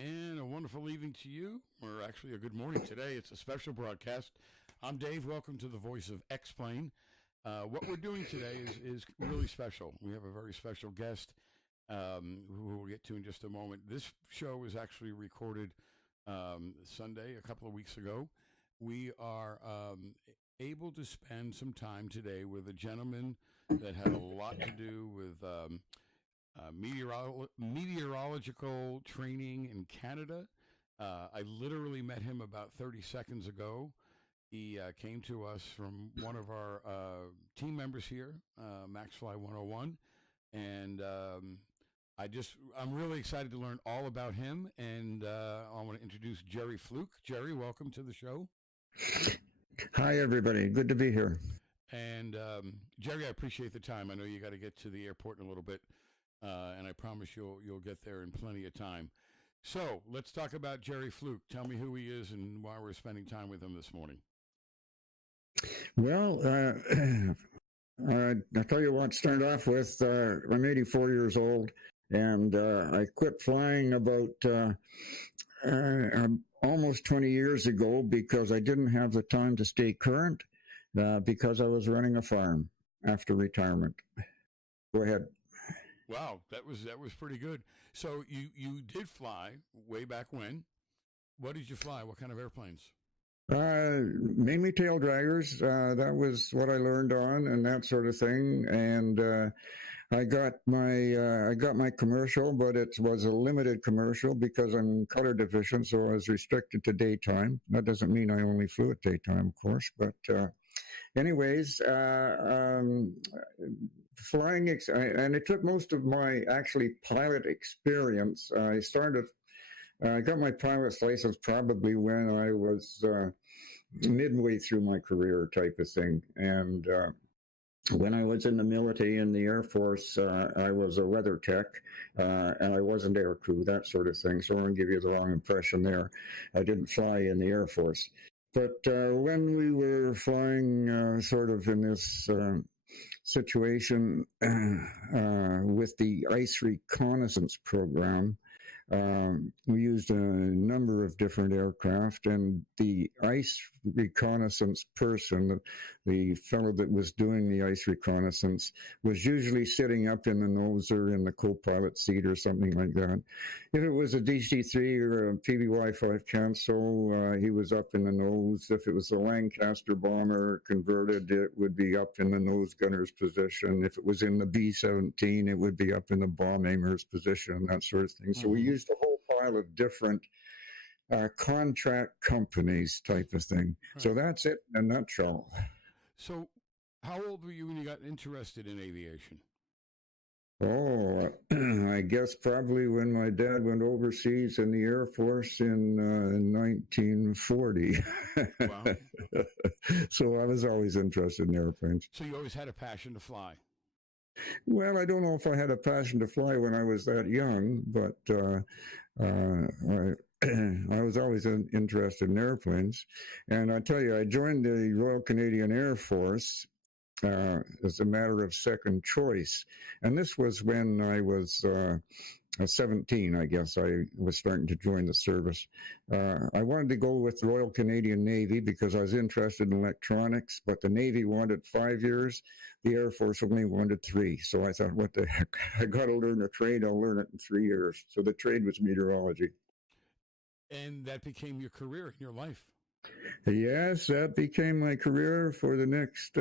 And a wonderful evening to you, or actually a good morning today. It's a special broadcast. I'm Dave. Welcome to the Voice of X-Plane. What we're doing today is really special. We have a very special guest who we'll get to in just a moment. This show was actually recorded Sunday, a couple of weeks ago. We are able to spend some time today with a gentleman that had a lot to do with meteorological training in Canada. I literally met him about 30 seconds ago. He came to us from one of our team members here, MaxFly 101. And I'm really excited to learn all about him. And I want to introduce Jerry Fluke. Jerry, welcome to the show. Hi, everybody. Good to be here. And Jerry, I appreciate the time. I know you got to get to the airport in a little bit. And I promise you'll get there in plenty of time. So let's talk about Jerry Fluke. Tell me who he is and why we're spending time with him this morning. Well, I'll tell you what, start off with, I'm 84 years old, and I quit flying about almost 20 years ago because I didn't have the time to stay current because I was running a farm after retirement. Go ahead. Wow, that was pretty good. So you did fly way back when. What did you fly? What kind of airplanes? Mainly tail draggers. That was what I learned on, and that sort of thing. And I got my commercial, but it was a limited commercial because I'm color deficient, so I was restricted to daytime. That doesn't mean I only flew at daytime, of course, but. Anyways, flying, and it took most of my actually pilot experience. I got my pilot's license probably when I was midway through my career type of thing. And when I was in the military, in the Air Force, I was a weather tech, and I wasn't air crew, that sort of thing. So I won't give you the wrong impression there. I didn't fly in the Air Force. But when we were flying sort of in this situation with the ice reconnaissance program, we used a number of different aircraft, and the ice reconnaissance person, the fellow that was doing the ice reconnaissance, was usually sitting up in the nose or in the co-pilot seat or something like that. If it was a DC-3 or a PBY-5 Cancel, he was up in the nose. If it was a Lancaster bomber converted, it would be up in the nose gunner's position. If it was in the B-17, it would be up in the bomb aimer's position, that sort of thing. So we used a whole pile of different contract companies type of thing. Right. So that's it in a nutshell. So how old were you when you got interested in aviation? Oh, I guess probably when my dad went overseas in the Air Force in 1940. Wow. So I was always interested in airplanes. So you always had a passion to fly? Well, I don't know if I had a passion to fly when I was that young, but I was always interested in airplanes. And I tell you, I joined the Royal Canadian Air Force as a matter of second choice. And this was when I was 17, I guess. I was starting to join the service. I wanted to go with the Royal Canadian Navy because I was interested in electronics, but the Navy wanted 5 years. The Air Force only wanted 3. So I thought, what the heck? I got to learn a trade. I'll learn it in 3 years. So the trade was meteorology. And that became your career in your life? Yes, that became my career for the next,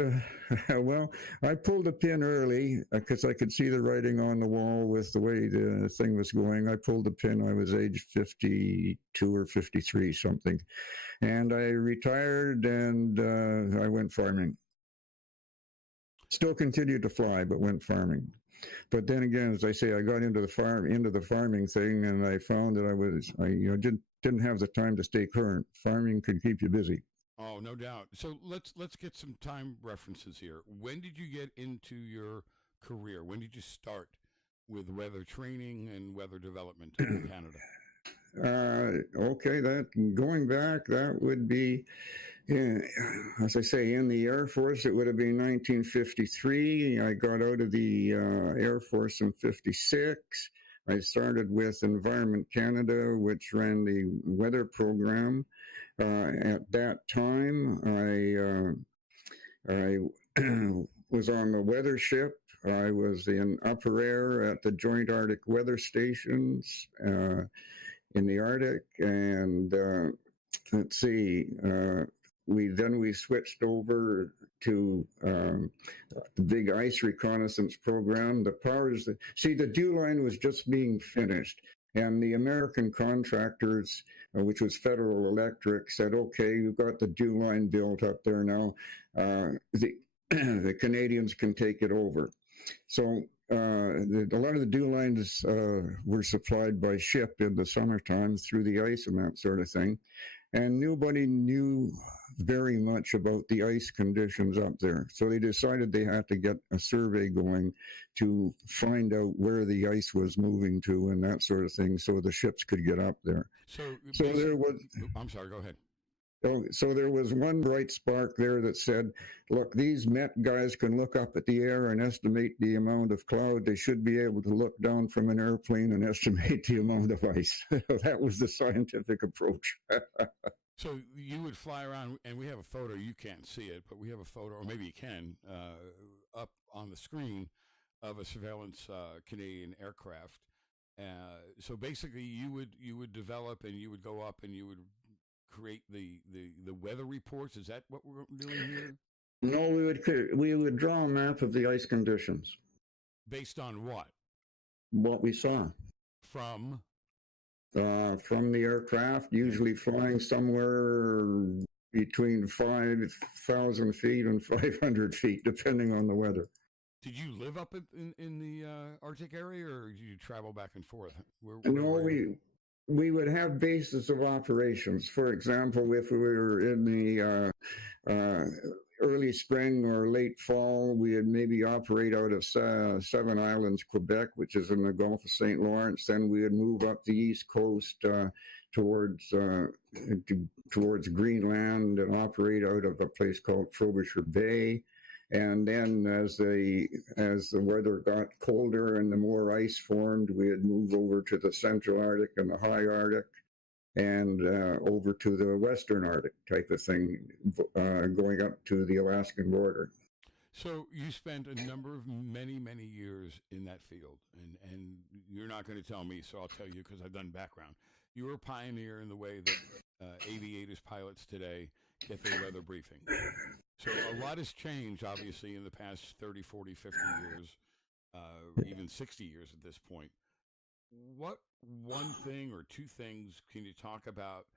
well, I pulled a pin early because I could see the writing on the wall with the way the thing was going. I pulled a pin, I was age 52 or 53 something. And I retired and I went farming. Still continued to fly, but went farming. But then again, as I say, I got into the farming thing, and I found that I didn't have the time to stay current. Farming could keep you busy. Oh, no doubt. So let's get some time references here. When did you get into your career? When did you start with weather training and weather development in Canada? Okay, that going back, that would be, as I say, in the Air Force, it would have been 1953. I got out of the Air Force in 56. I started with Environment Canada, which ran the weather program. At that time, I was on the weather ship. I was in upper air at the Joint Arctic Weather Stations in the Arctic, and let's see. We switched over to the big ice reconnaissance program. The dew line was just being finished, and the American contractors, which was Federal Electric, said, "Okay, you've got the dew line built up there now. The Canadians can take it over." So a lot of the dew lines were supplied by ship in the summertime through the ice and that sort of thing. And nobody knew very much about the ice conditions up there. So they decided they had to get a survey going to find out where the ice was moving to and that sort of thing so the ships could get up there. So there was... I'm sorry, go ahead. So there was one bright spark there that said, look, these Met guys can look up at the air and estimate the amount of cloud. They should be able to look down from an airplane and estimate the amount of ice. That was the scientific approach. So you would fly around, and we have a photo. You can't see it, but we have a photo, or maybe you can, up on the screen of a surveillance Canadian aircraft. So basically, you would develop, and you would go up, and you would create the weather reports. Is that what we're doing here? No, we would draw a map of the ice conditions. Based on what? What we saw. From the aircraft, usually flying somewhere between 5,000 feet and 500 feet, depending on the weather. Did you live up in the Arctic area, or did you travel back and forth? We would have bases of operations. For example, if we were in the early spring or late fall, we would maybe operate out of Seven Islands, Quebec, which is in the Gulf of St. Lawrence. Then we would move up the east coast towards Greenland and operate out of a place called Frobisher Bay. And then as the weather got colder and the more ice formed, we would move over to the Central Arctic and the High Arctic and over to the Western Arctic type of thing, going up to the Alaskan border. So you spent a number of many years in that field, and you're not going to tell me, so I'll tell you because I've done background. You were a pioneer in the way that aviators, pilots today get their weather briefing. So a lot has changed, obviously, in the past 30, 40, 50 years, even 60 years at this point. What one thing or two things can you talk about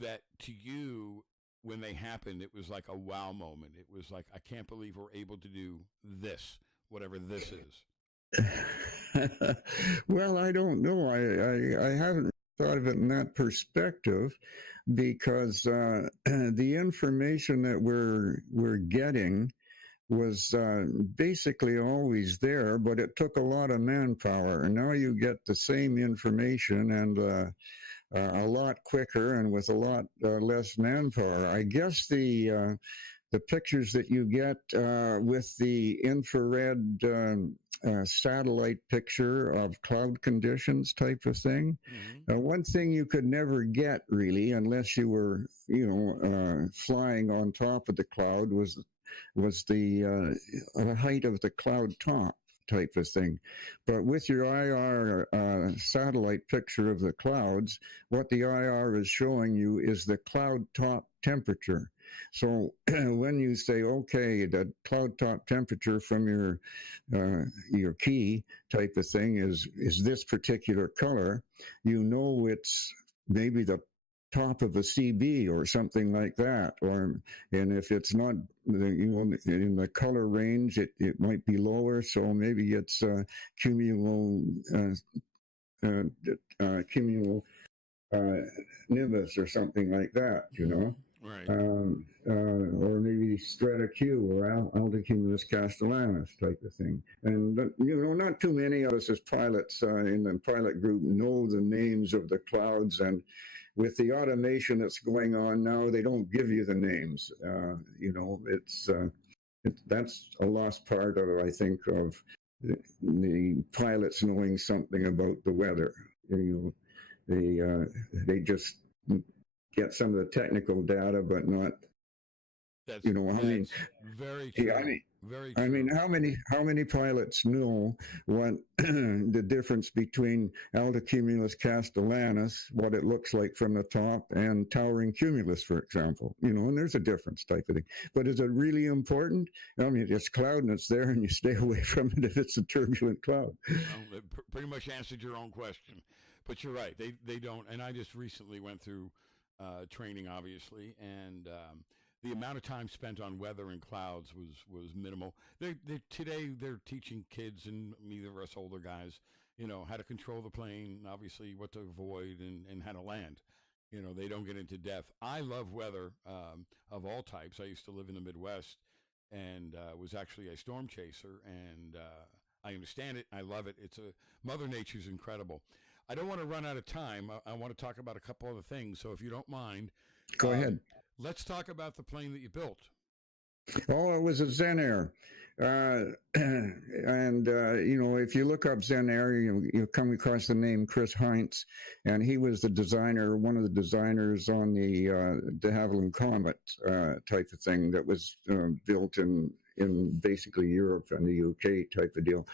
that to you, when they happened, it was like a wow moment? It was like, I can't believe we're able to do this, whatever this is. Well, I don't know. I haven't thought of it in that perspective, because the information that we're getting was basically always there, but it took a lot of manpower. And now you get the same information and a lot quicker and with a lot less manpower. I guess the pictures that you get with the infrared satellite picture of cloud conditions type of thing. Mm-hmm. One thing you could never get really, unless you were, flying on top of the cloud, was the height of the cloud top type of thing. But with your IR satellite picture of the clouds, what the IR is showing you is the cloud top temperature. So when you say, okay, the cloud top temperature from your key type of thing is this particular color, you know it's maybe the top of a CB or something like that. And if it's not, in the color range, it might be lower. So maybe it's cumulonimbus or something like that, Right. Or maybe strata Q or Alticumulus castellanus type of thing. And, not too many of us as pilots in the pilot group know the names of the clouds. And with the automation that's going on now, they don't give you the names. That's a lost part of, I think, of the pilots knowing something about the weather. They just get some of the technical data, but not. That's, I mean, very true. yeah, very true. I mean, how many pilots know what the difference between Altocumulus castellanus, what it looks like from the top, and towering cumulus, for example? And there's a difference type of thing. But is it really important? I mean, it's cloud and it's there, and you stay away from it if it's a turbulent cloud. Well, it pretty much answered your own question. But you're right. They don't. And I just recently went through training, obviously, and the amount of time spent on weather and clouds was minimal. Today they're teaching kids and either us older guys, how to control the plane, obviously what to avoid, and how to land. They don't get into depth. I love weather of all types. I used to live in the Midwest and was actually a storm chaser, and I understand it. I love it. Mother Nature's incredible. I don't want to run out of time. I want to talk about a couple other things. So if you don't mind, go ahead. Let's talk about the plane that you built. Oh, it was a Zen Air. If you look up Zen Air, you come across the name Chris Heinz, and he was one of the designers on the de Havilland Comet type of thing that was built in basically Europe and the UK type of deal.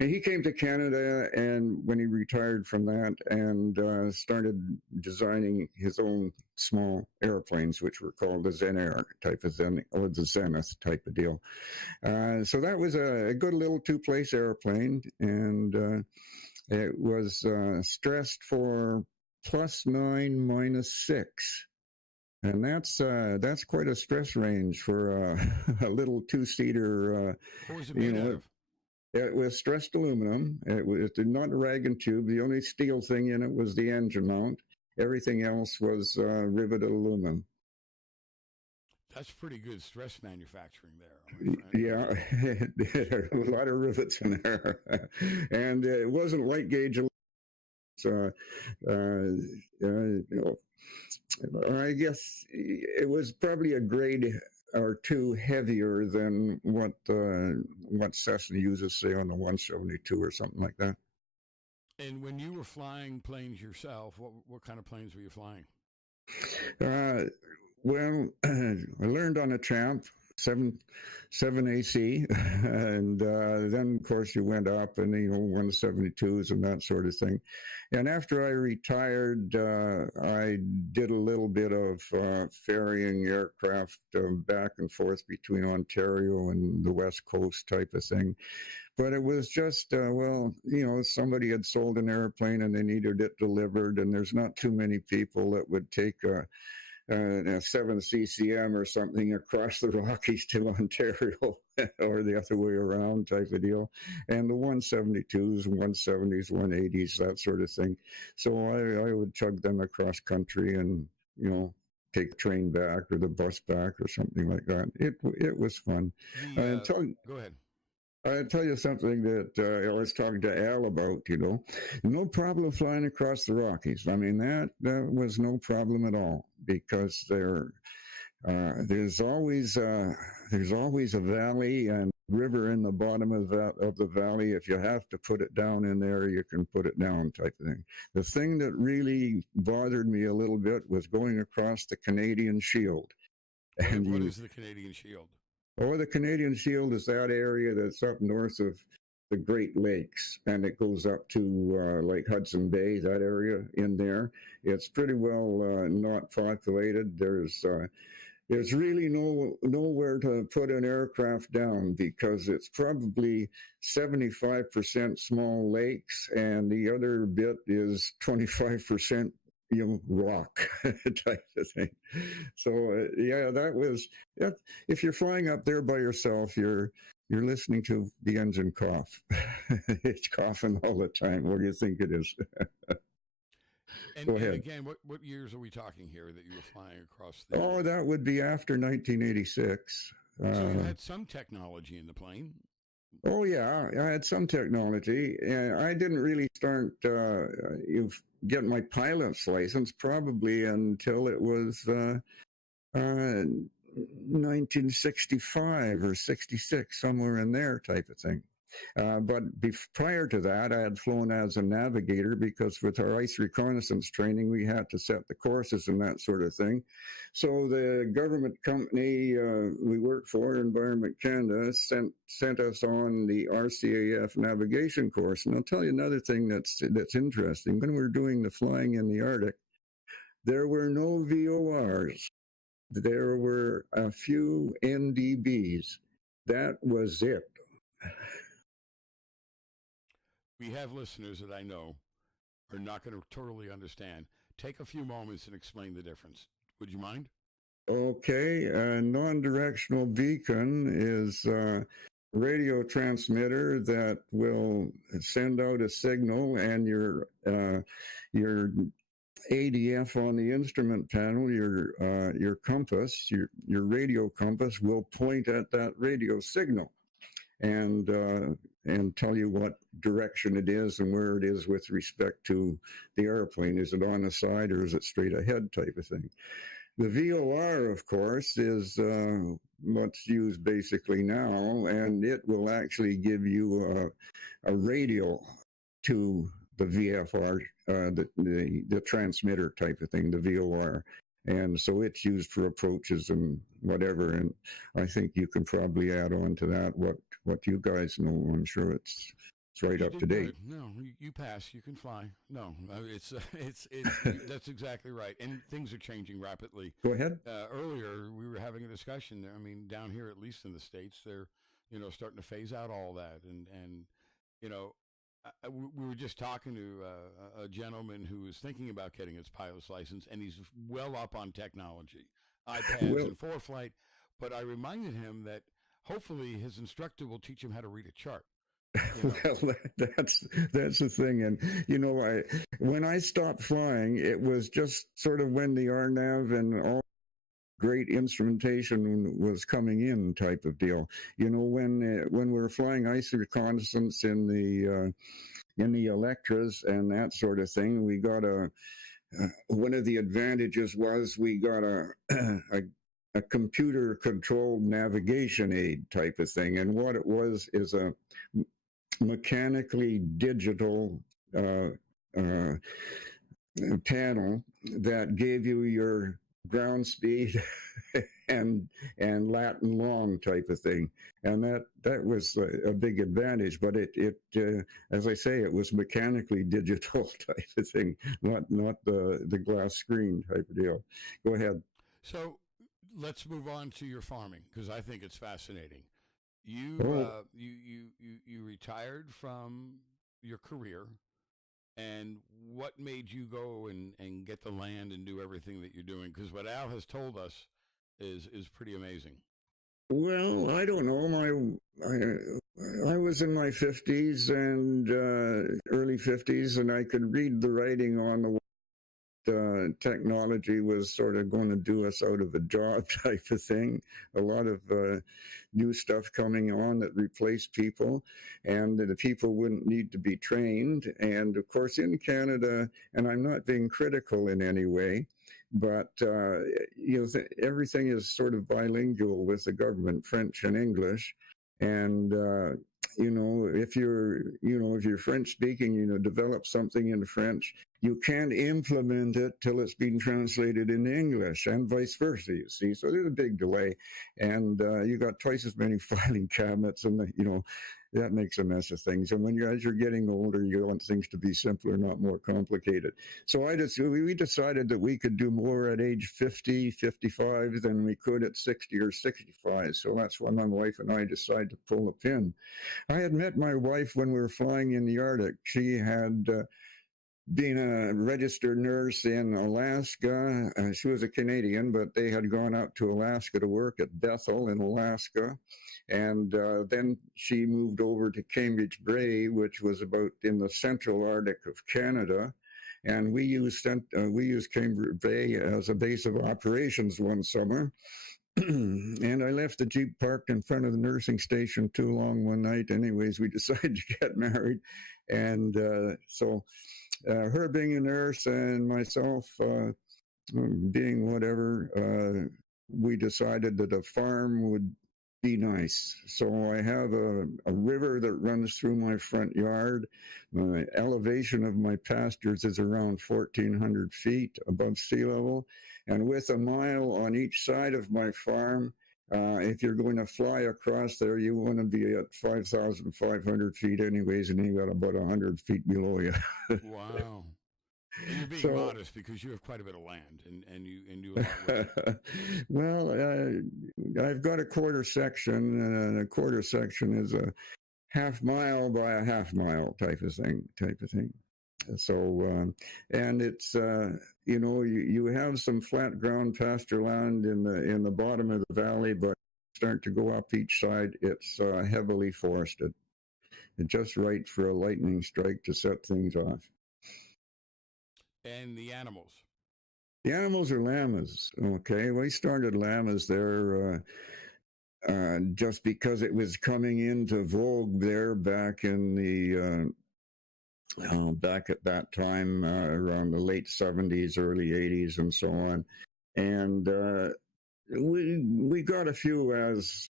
And he came to Canada, and when he retired from that, and started designing his own small airplanes, which were called the Zen Air type of thing, or the Zenith type of deal. So that was a good little two-place airplane, and it was stressed for +9, -6. And that's quite a stress range for a little two-seater. What was it made out of? It was stressed aluminum. It was not a rag and tube. The only steel thing in it was the engine mount. Everything else was riveted aluminum. That's pretty good stress manufacturing there. Yeah, there are a lot of rivets in there. And it wasn't light gauge. I guess it was probably a grade or two heavier than what Cessna uses, say, on the 172 or something like that. And when you were flying planes yourself, what kind of planes were you flying? Well, I learned on a Champ 7AC, and then of course you went up and 172s and that sort of thing. And after I retired, I did a little bit of ferrying aircraft back and forth between Ontario and the West Coast type of thing. But it was just, somebody had sold an airplane and they needed it delivered, and there's not too many people that would take a 7 CCM or something across the Rockies to Ontario, or the other way around type of deal. And the 172s, 170s, 180s, that sort of thing. So I would chug them across country and, take the train back or the bus back or something like that. It was fun. Go ahead. I'll tell you something that I was talking to Al about, no problem flying across the Rockies. I mean, that was no problem at all, because there's always a valley and river in the bottom of the valley. If you have to put it down in there, you can put it down type of thing. The thing that really bothered me a little bit was going across the Canadian Shield. What is the Canadian Shield? Oh, the Canadian Shield is that area that's up north of the Great Lakes, and it goes up to like Hudson Bay, that area in there. It's pretty well not populated. There's really nowhere to put an aircraft down, because it's probably 75% small lakes, and the other bit is 25% rock type of thing. So if you're flying up there by yourself, you're listening to the engine cough. It's coughing all the time. What do you think it is? Go ahead. And again, what years are we talking here that you were flying across Oh, that would be after 1986. So you had some technology in the plane. Oh yeah, I had some technology, and I didn't really start get my pilot's license probably until it was 1965 or 66, somewhere in there type of thing. But prior to that, I had flown as a navigator because with our ice reconnaissance training, we had to set the courses and that sort of thing. So the government company we worked for, Environment Canada, sent us on the RCAF navigation course. And I'll tell you another thing that's interesting. When we were doing the flying in the Arctic, there were no VORs. There were a few NDBs. That was it. We have listeners that I know are not going to totally understand. Take a few moments and explain the difference. Would you mind? Okay, a non-directional beacon is a radio transmitter that will send out a signal, and your ADF on the instrument panel, your compass, your radio compass, will point at that radio signal, and tell you what direction it is and where it is with respect to the airplane. Is it on the side or is it straight ahead, type of thing. The VOR, of course, is what's used basically now, and it will actually give you a radio to the VFR, the transmitter type of thing, the VOR. And so it's used for approaches and whatever. And I think you can probably add on to that what you guys know. I'm sure it's right up to date. Good. No, you pass. You can fly. No, it's that's exactly right. And things are changing rapidly. Go ahead. Earlier, we were having a discussion. I mean, down here, at least in the States, they're starting to phase out all that, and we were just talking to a gentleman who was thinking about getting his pilot's license, and he's well up on technology, iPads and ForeFlight. But I reminded him that hopefully his instructor will teach him how to read a chart. Well, that's the thing. And when I stopped flying, it was just sort of when the RNAV and all great instrumentation was coming in, type of deal. When we were flying ice reconnaissance in the Electras and that sort of thing, we got one of the advantages was we got a computer controlled navigation aid type of thing. And what it was is a mechanically digital panel that gave you your ground speed and lat and long type of thing, and that was a big advantage. But it as I say, it was mechanically digital type of thing, not the glass screen type of deal. Go ahead. So let's move on to your farming, because I think it's fascinating. You retired from your career, and what made you go and get the land and do everything that you're doing? Because what Al has told us is pretty amazing. Well, I don't know. I was in my 50s and early 50s, and I could read the writing on the technology was sort of going to do us out of a job type of thing. A lot of new stuff coming on that replaced people, and the people wouldn't need to be trained. And of course, in Canada, and I'm not being critical in any way, but everything is sort of bilingual with the government, French and English. And if you're French speaking, develop something in French, you can't implement it till it's been translated into English, and vice versa, you see. So there's a big delay, and you got twice as many filing cabinets, and that makes a mess of things. And as you're getting older, you want things to be simpler, not more complicated. So we decided that we could do more at age 50, 55 than we could at 60 or 65. So that's when my wife and I decided to pull the pin. I had met my wife when we were flying in the Arctic. She had been a registered nurse in Alaska. She was a Canadian, but they had gone out to Alaska to work at Bethel in Alaska. And then she moved over to Cambridge Bay, which was about in the central Arctic of Canada. And we used Cambridge Bay as a base of operations one summer. And I left the Jeep parked in front of the nursing station too long one night. Anyways, we decided to get married. And so her being a nurse and myself being whatever, we decided that a farm would be nice. So I have a river that runs through my front yard. The elevation of my pastures is around 1,400 feet above sea level. And with a mile on each side of my farm, if you're going to fly across there, you want to be at 5,500 feet anyways, and you got about 100 feet below you. Wow. And you're being So, modest because you have quite a bit of land and do a lot with it. well, I've got a quarter section, and a quarter section is a half mile by a half mile type of thing. So, and it's you have some flat ground pasture land in the bottom of the valley, but start to go up each side. It's heavily forested. It's just right for a lightning strike to set things off. And the animals. The animals are llamas. Okay, we started llamas there just because it was coming into vogue there back in the back at that time around the late 70s, early 80s, and so on. And we got a few as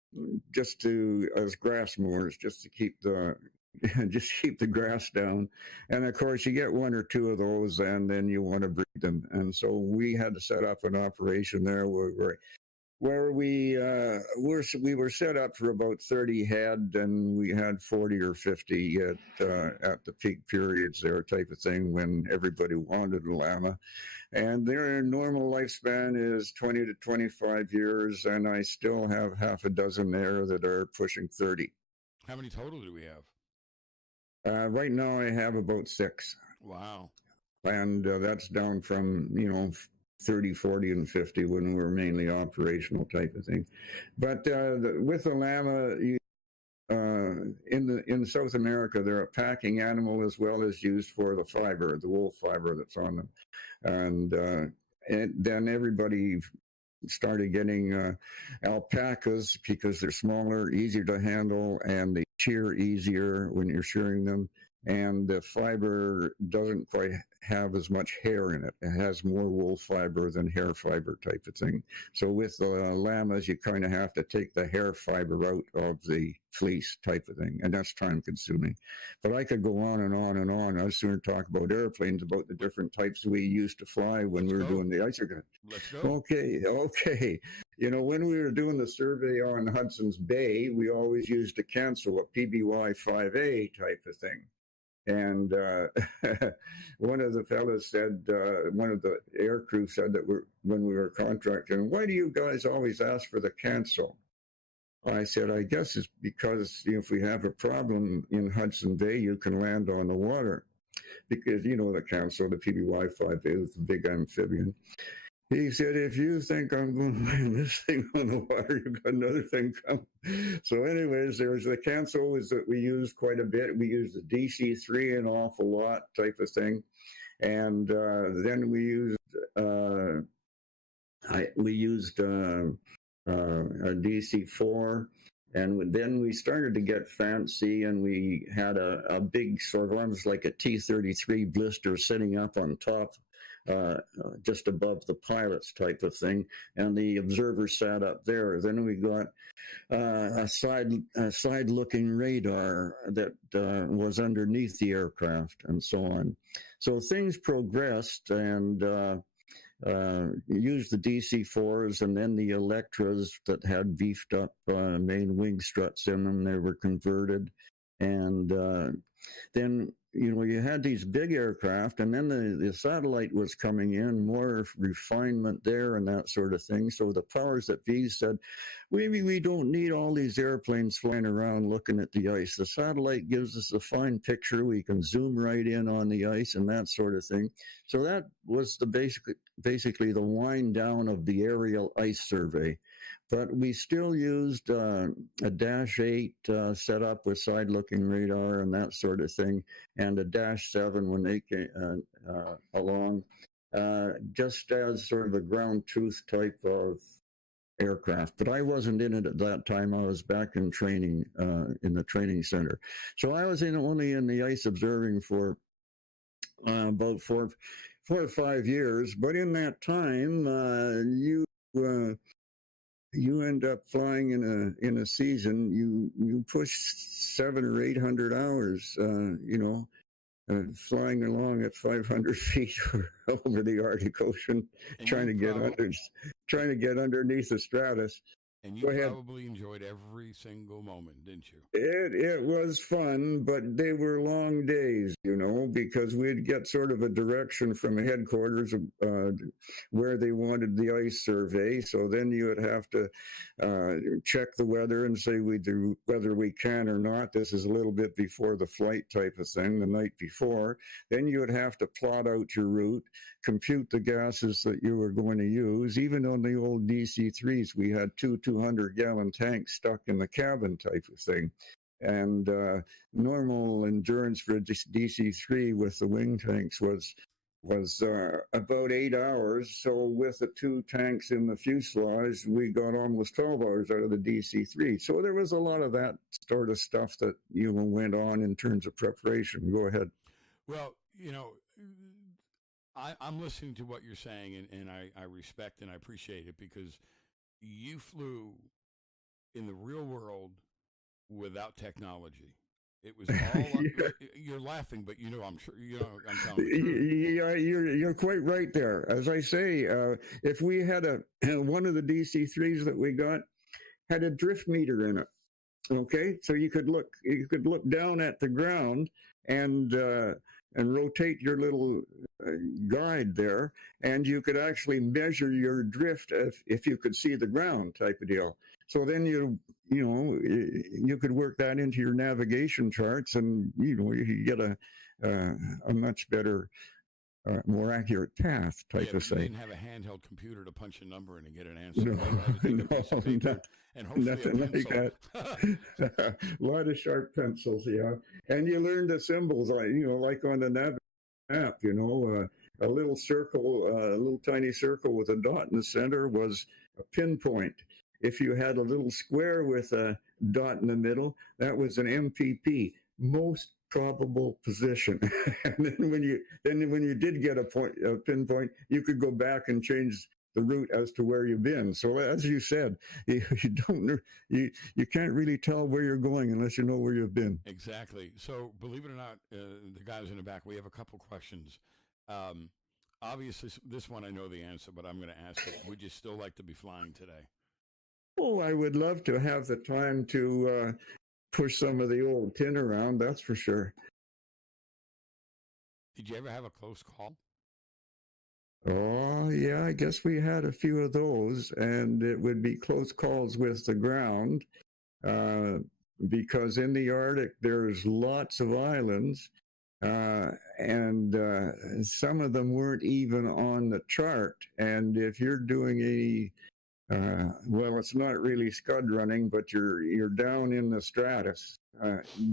grass mowers, just to keep the grass down. And of course, you get one or two of those, and then you want to breed them. And so we had to set up an operation there where we were set up for about 30 head, and we had 40 or 50 at the peak periods there, type of thing, when everybody wanted a llama. And their normal lifespan is 20 to 25 years, and I still have half a dozen there that are pushing 30. How many total do we have? Right now I have about 6. Wow. And that's down from, 30, 40, and 50 when we were mainly operational type of thing. But with the llama, in South America, they're a packing animal as well as used for the fiber, the wool fiber that's on them. And then everybody started getting alpacas because they're smaller, easier to handle, and they shear easier when you're shearing them. And the fiber doesn't quite have as much hair in it. It has more wool fiber than hair fiber type of thing. So with the llamas, you kind of have to take the hair fiber out of the fleece type of thing, and that's time consuming. But I could go on and on and on. I'd sooner talk about airplanes, about the different types we used to fly when we were doing the ISER. Let's go. Okay. When we were doing the survey on Hudson's Bay, we always used a cancel, a PBY-5A type of thing. And one of the fellows said, one of the air crew said that when we were contracting, why do you guys always ask for the cancel? I said, I guess it's because if we have a problem in Hudson Bay, you can land on the water. Because, the cancel, the PBY-5A is the big amphibian. He said, if you think I'm going to land this thing on the water, you've got another thing coming. So anyways, there was the cancel that we used quite a bit. We used the DC-3 an awful lot type of thing. And then we used a DC-4. And then we started to get fancy, and we had a big sort of almost like a T-33 blister sitting up on top, just above the pilot's type of thing, and the observer sat up there. Then we got a side-looking radar that was underneath the aircraft, and so on. So things progressed, and used the DC-4s, and then the Electras that had beefed up main wing struts in them. They were converted, and then you had these big aircraft, and then the satellite was coming in, more refinement there and that sort of thing. So the powers that be said, maybe we don't need all these airplanes flying around looking at the ice. The satellite gives us a fine picture. We can zoom right in on the ice and that sort of thing. So that was basically the wind down of the aerial ice survey. But we still used a Dash 8 set up with side-looking radar and that sort of thing, and a Dash 7 when they came along, just as sort of a ground truth type of aircraft. But I wasn't in it at that time. I was back in training in the training center. So I was only in the ice observing for about 4 or 5 years. But in that time, you end up flying in a season. You push 700 or 800 hours. Flying along at 500 feet over the Arctic Ocean, And trying you to get probably under, trying to get underneath the stratus. and you Go ahead. probably enjoyed every single moment, didn't you? It was fun, but they were long days, because we'd get sort of a direction from headquarters where they wanted the ice survey. So then you would have to check the weather and say whether we can or not. This is a little bit before the flight type of thing, the night before. Then you would have to plot out your route, compute the gases that you were going to use. Even on the old DC-3s, we had two 200-gallon tanks stuck in the cabin type of thing. And normal endurance for a DC-3 with the wing tanks was about 8 hours. So with the two tanks in the fuselage, we got almost 12 hours out of the DC-3. So there was a lot of that sort of stuff that went on in terms of preparation. Go ahead. Well, I'm listening to what you're saying, and I respect and I appreciate it, because you flew in the real world without technology. It was all. You're laughing, but I'm sure I'm telling the truth. Yeah, you're quite right there. As I say, if we had one of the DC-3s that we got had a drift meter in it. Okay, so you could look down at the ground and rotate your little guide there, and you could actually measure your drift if you could see the ground, type of deal. So then you could work that into your navigation charts, and you could get a much better, more accurate path, type of thing. You didn't have a handheld computer to punch a number in and get an answer. You had to take a piece of paper and hopefully nothing a pencil. Like that. A lot of sharp pencils, yeah. And you learn the symbols, like on the map, a little circle, a little tiny circle with a dot in the center was a pinpoint. If you had a little square with a dot in the middle, that was an MPP, most probable position. And then when you did get a pinpoint, you could go back and change the route as to where you've been. So as you said, you can't really tell where you're going unless you know where you've been. Exactly. So believe it or not, the guys in the back, we have a couple questions. Obviously, this one I know the answer, but I'm going to ask it. Would you still like to be flying today? Oh, I would love to have the time to push some of the old tin around, that's for sure. Did you ever have a close call? Oh, yeah, I guess we had a few of those, and it would be close calls with the ground, because in the Arctic there's lots of islands, and some of them weren't even on the chart. And if you're doing any well, it's not really scud running, but you're down in the stratus,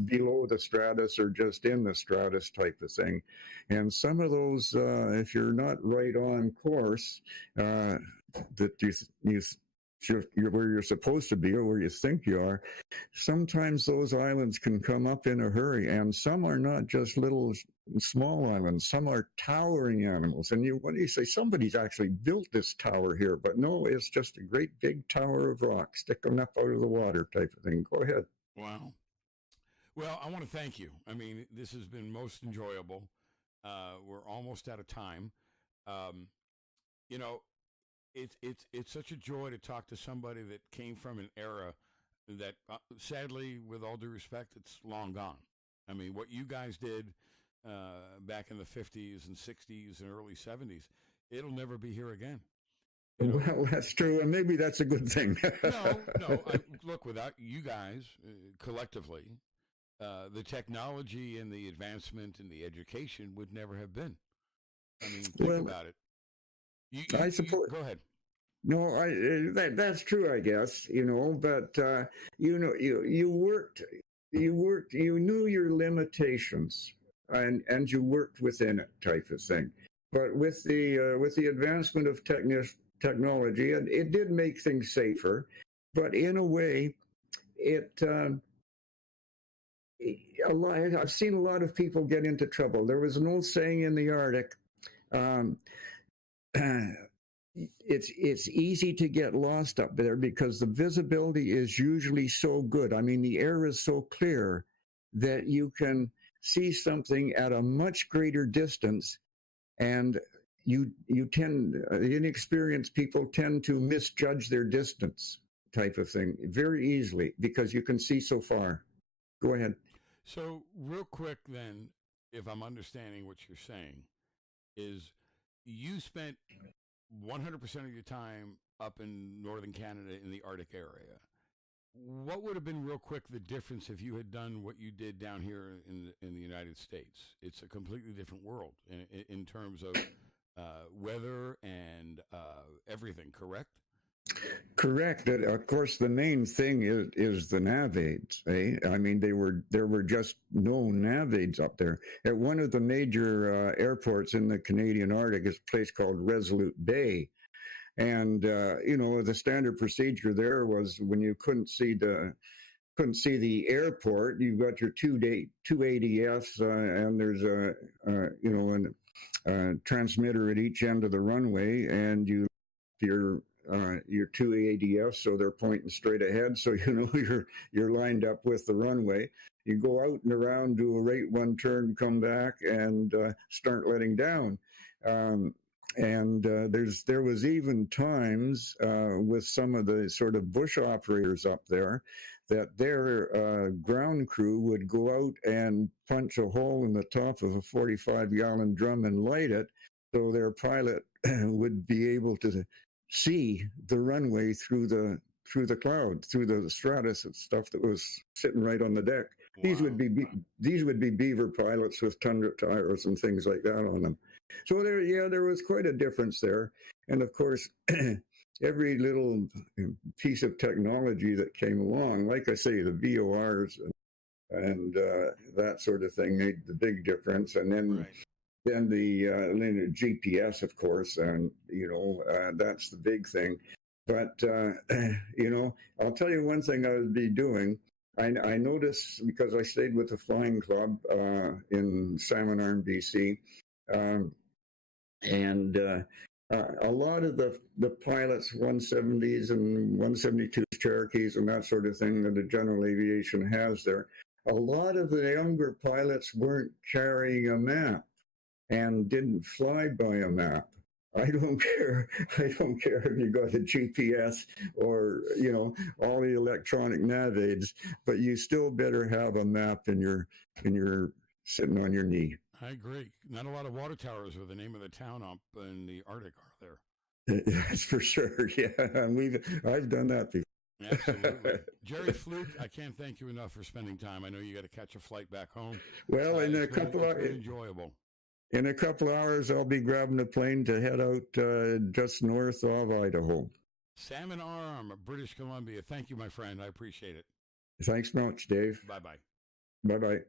below the stratus or just in the stratus type of thing. And some of those, if you're not right on course, that you're where you're supposed to be or where you think you are, sometimes those islands can come up in a hurry. And some are not just little small islands, some are towering animals. And what do you say? Somebody's actually built this tower here, but no, it's just a great big tower of rock sticking up out of the water type of thing. Go ahead. Wow. Well, I want to thank you. I mean, this has been most enjoyable. We're almost out of time. It's such a joy to talk to somebody that came from an era that, sadly, with all due respect, it's long gone. I mean, what you guys did back in the 50s and 60s and early 70s, it'll never be here again. Well, that's true, and maybe that's a good thing. No. Look, without you guys collectively, the technology and the advancement and the education would never have been. I mean, think about it. I suppose. Go ahead. No, that's true, I guess. But you knew your limitations, and you worked within it, type of thing. But with the advancement of technology, it did make things safer. But in a way, I've seen a lot of people get into trouble. There was an old saying in the Arctic. it's easy to get lost up there because the visibility is usually so good. I mean, the air is so clear that you can see something at a much greater distance, and you tend the inexperienced people tend to misjudge their distance, type of thing, very easily because you can see so far. Go ahead. So, real quick, then, if I'm understanding what you're saying, is you spent 100% of your time up in northern Canada in the Arctic area. What would have been real quick the difference if you had done what you did down here in the United States? It's a completely different world in terms of weather and everything. Correct? Correct. Of course, the main thing is the nav aids. I mean, there were just no nav aids up there. At one of the major airports in the Canadian Arctic is a place called Resolute Bay, and the standard procedure there was when you couldn't see the airport, you've got your two ADFs, and there's a transmitter at each end of the runway, and your two ADFs, so they're pointing straight ahead, so you're lined up with the runway. You go out and around, do a right one turn, come back, and start letting down. There was even times with some of the sort of bush operators up there that their ground crew would go out and punch a hole in the top of a 45-gallon drum and light it, so their pilot would be able to see the runway through the cloud, through the stratus and stuff that was sitting right on the deck. Wow. These would be Beaver pilots with Tundra tires and things like that on them. So there was quite a difference there. And of course, every little piece of technology that came along, like I say, the VORs and that sort of thing made the big difference. And then. Right. Then the GPS, of course, and that's the big thing. But I'll tell you one thing I would be doing. I noticed, because I stayed with the flying club in Salmon Arm, BC, and a lot of the pilots, 170s and 172s, Cherokees, and that sort of thing that the general aviation has there. A lot of the younger pilots weren't carrying a map and didn't fly by a map. I don't care. I don't care if you got a GPS or all the electronic nav aids, but you still better have a map in your sitting on your knee. I agree. Not a lot of water towers with the name of the town up in the Arctic, are there? That's for sure. Yeah, I've done that before. Absolutely. Jerry Fluke, I can't thank you enough for spending time. I know you got to catch a flight back home. Well, in a couple of enjoyable. In a couple of hours, I'll be grabbing a plane to head out just north of Idaho. Salmon Arm, British Columbia. Thank you, my friend. I appreciate it. Thanks much, Dave. Bye-bye. Bye-bye.